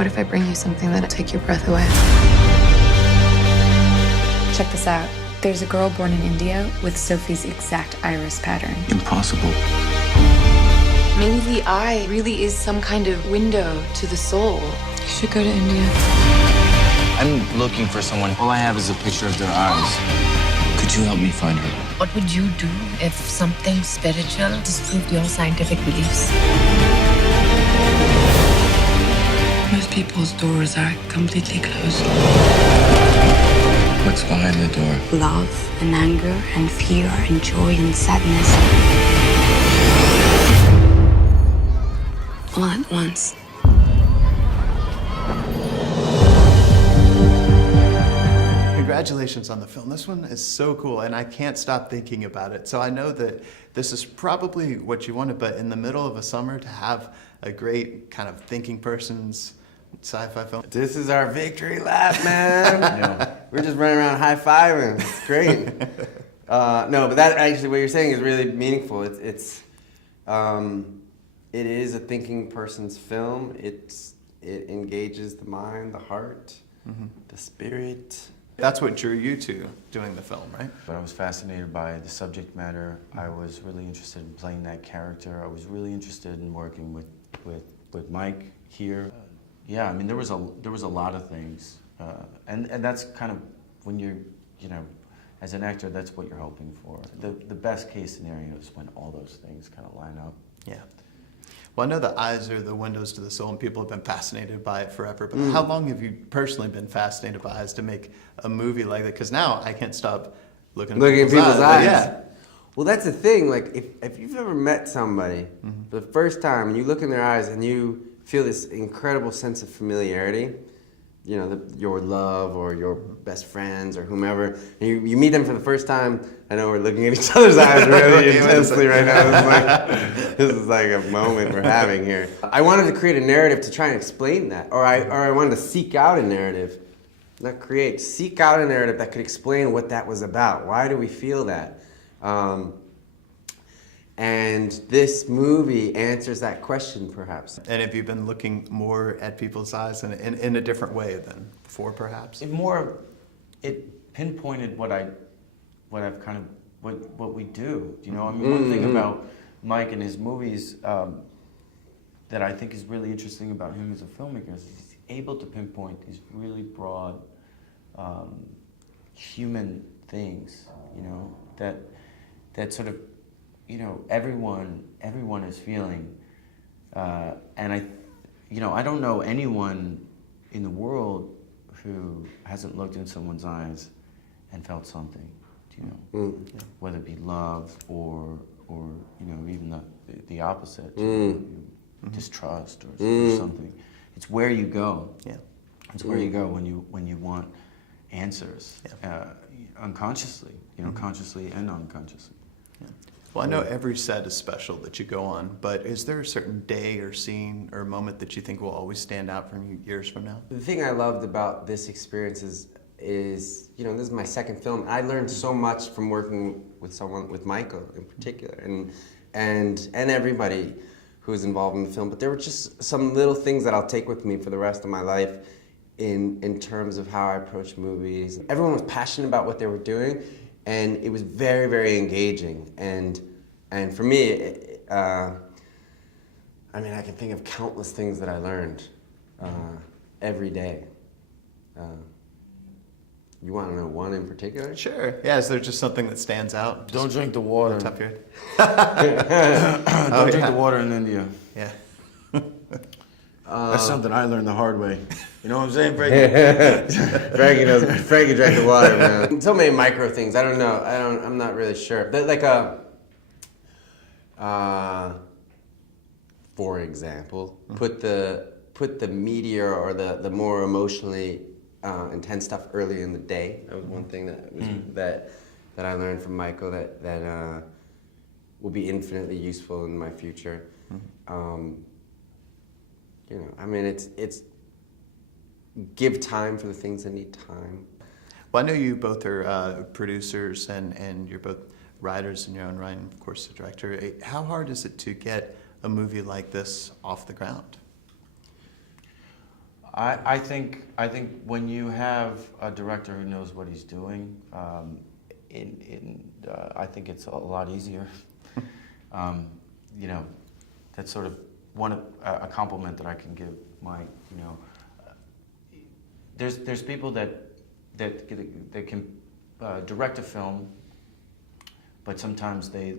What if I bring you something that'll take your breath away? Check this out. There's a girl born in India with Sophie's exact iris pattern. Impossible. Maybe the eye really is some kind of window to the soul. You should go to India. I'm looking for someone. All I have is a picture of their eyes. Could you help me find her? What would you do if something spiritual disproved your scientific beliefs? Most people's doors are completely closed. What's behind the door? Love and anger and fear and joy and sadness. All at once. Congratulations on the film. This one is so cool, and I can't stop thinking about it. So I know that this is probably what you wanted, but in the middle of a summer to have a great kind of thinking person's sci-fi film. This is our victory lap, man. Yeah. We're just running around high-fiving. It's great. No, but that actually, what you're saying is really meaningful. It is a thinking person's film. It engages the mind, the heart, the spirit. That's what drew you to doing the film, right? But I was fascinated by the subject matter. I was really interested in playing that character. I was really interested in working with Mike here. Yeah, I mean, there was a lot of things, and that's kind of when you're, as an actor, that's what you're hoping for. The best case scenario is when all those things kind of line up. Yeah. Well, I know the eyes are the windows to the soul, and people have been fascinated by it forever. But how long have you personally been fascinated by eyes to make a movie like that? Because now I can't stop looking at people's eyes. Yeah. Well, that's the thing. Like, if you've ever met somebody for the first time, and you look in their eyes, and you feel this incredible sense of familiarity, your love or your best friends or whomever, and you meet them for the first time. I know we're looking at each other's eyes really intensely right now. This is like a moment we're having here. I wanted to create a narrative to try and explain that, or I wanted to seek out a narrative, not create, seek out a narrative that could explain what that was about. Why do we feel that? And this movie answers that question, perhaps. And have you been looking more at people's eyes in a different way than before, perhaps? It pinpointed what we do. I mean, one thing about Mike and his movies that I think is really interesting about him as a filmmaker is he's able to pinpoint these really broad human things, that sort of, everyone is feeling, and I don't know anyone in the world who hasn't looked in someone's eyes and felt something, whether it be love or even the opposite, distrust or something. It's where you go. Yeah. It's where you go when you want answers, unconsciously, consciously and unconsciously. Yeah. Well, I know every set is special that you go on, but is there a certain day or scene or moment that you think will always stand out from you years from now? The thing I loved about this experience is this is my second film. I learned so much from working with Michael in particular, and everybody who was involved in the film. But there were just some little things that I'll take with me for the rest of my life in terms of how I approach movies. Everyone was passionate about what they were doing, and it was very, very engaging. And for me, I can think of countless things that I learned every day. You want to know one in particular? Sure. Yeah, is there just something that stands out? Don't drink the water. Top here. Don't drink the water in India. Yeah. That's something I learned the hard way. You know what I'm saying, Frankie? Frankie knows. Frankie drank the water, man. So many micro things. I don't know. I'm not really sure. But like for example, put the meteor or the more emotionally intense stuff early in the day. That was one thing that I learned from Michael that will be infinitely useful in my future. It's give time for the things that need time. Well, I know you both are producers and you're both writers in your own right, and of course the director. How hard is it to get a movie like this off the ground? I think when you have a director who knows what he's doing, I think it's a lot easier. You know, that's sort of a compliment that I can give Mike. You know, there's people that can direct a film, but sometimes they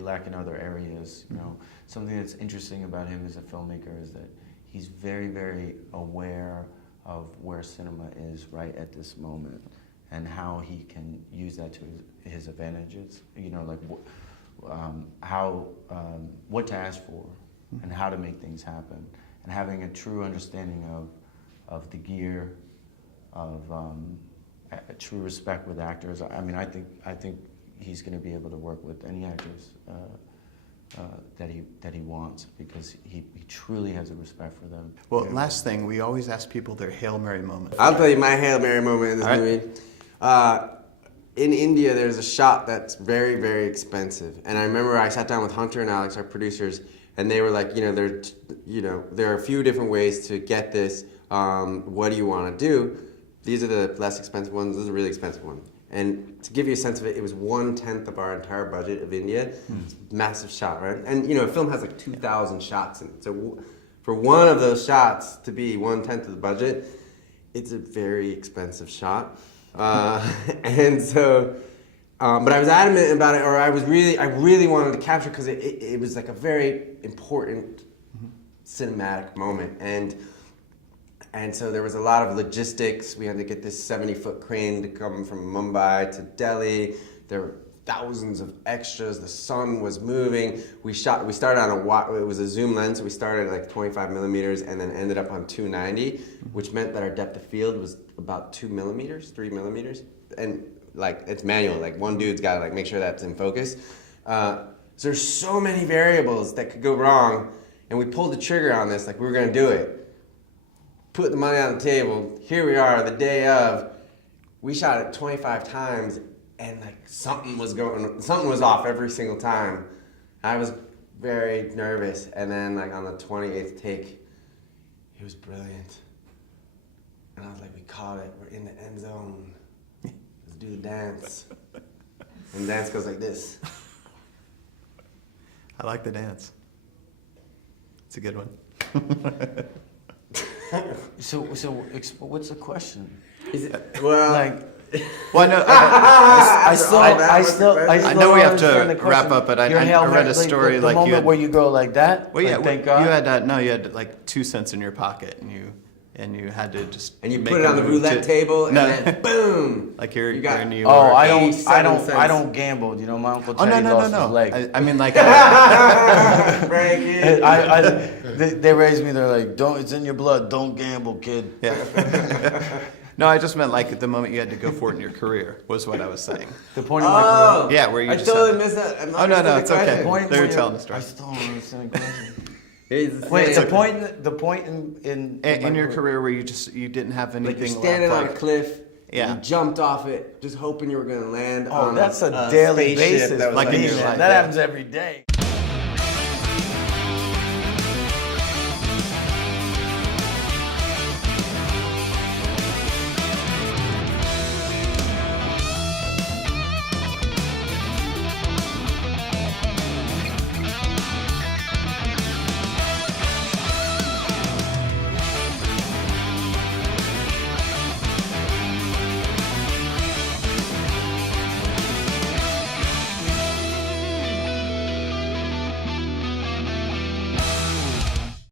lack in other areas. You know, something that's interesting about him as a filmmaker is that he's very, very aware of where cinema is right at this moment and how he can use that to his advantages. You know, like what to ask for and how to make things happen, and having a true understanding of the gear, of a true respect with actors. I mean, I think he's going to be able to work with any actors that he wants, because he truly has a respect for them. Well, last thing, we always ask people their Hail Mary moment. I'll tell you my Hail Mary moment in this movie. In India, there's a shot that's very, very expensive, and I remember I sat down with Hunter and Alex, our producers, and they were like, there are a few different ways to get this. What do you want to do? These are the less expensive ones. This is a really expensive one. And to give you a sense of it, it was 1/10 of our entire budget of India. It's a massive shot, right? And a film has like 2,000 shots in it. So for one of those shots to be 1/10 of the budget, it's a very expensive shot. And so, but I was adamant about it, or I really wanted to capture, because it was like a very important cinematic moment. And so there was a lot of logistics. We had to get this 70-foot crane to come from Mumbai to Delhi. There were thousands of extras. The sun was moving. We started on it was a zoom lens, so we started at like 25 millimeters and then ended up on 290, which meant that our depth of field was about 2 millimeters, 3 millimeters. And like, it's manual. Like, one dude's got to like make sure that's in focus. So there's so many variables that could go wrong. And we pulled the trigger on this, like we were going to do it. Put the money on the table. Here we are, the day of. We shot it 25 times, and like something was off every single time. I was very nervous, and then like on the 28th take, it was brilliant. And I was like, we caught it. We're in the end zone. Let's do the dance. And the dance goes like this. I like the dance. It's a good one. So what's the question? Well, Well, no, I still I know we have to understand the question. wrap up, but I read a story the like moment you had, where you go like that. well, yeah, like, thank God. you had like 2 cents in your pocket, and you had to just and you make put it a on the move roulette table, and No. then boom! like you're You got- in New York. Oh, I 87 don't gamble. You know, my uncle Oh, Teddy no, lost his leg. I mean, like, Frankie. They raised me. They're like, "Don't. It's in your blood. Don't gamble, kid." yeah. No, I just meant like at the moment you had to go for it in your career was what I was saying. The point of my career. Oh, Yeah, where you I just totally had- missed that. I'm not Oh, no, understanding it's the okay. question. Point They're where telling you- the story. I still don't understand the question. It's Wait, the the point in my In your career where you didn't have like anything you're standing left, on a like, cliff, Yeah. and you jumped off it, just hoping you were going to land Oh, on that's a a daily spaceship basis. that was Like in for me, your man. life, That yeah. happens every day.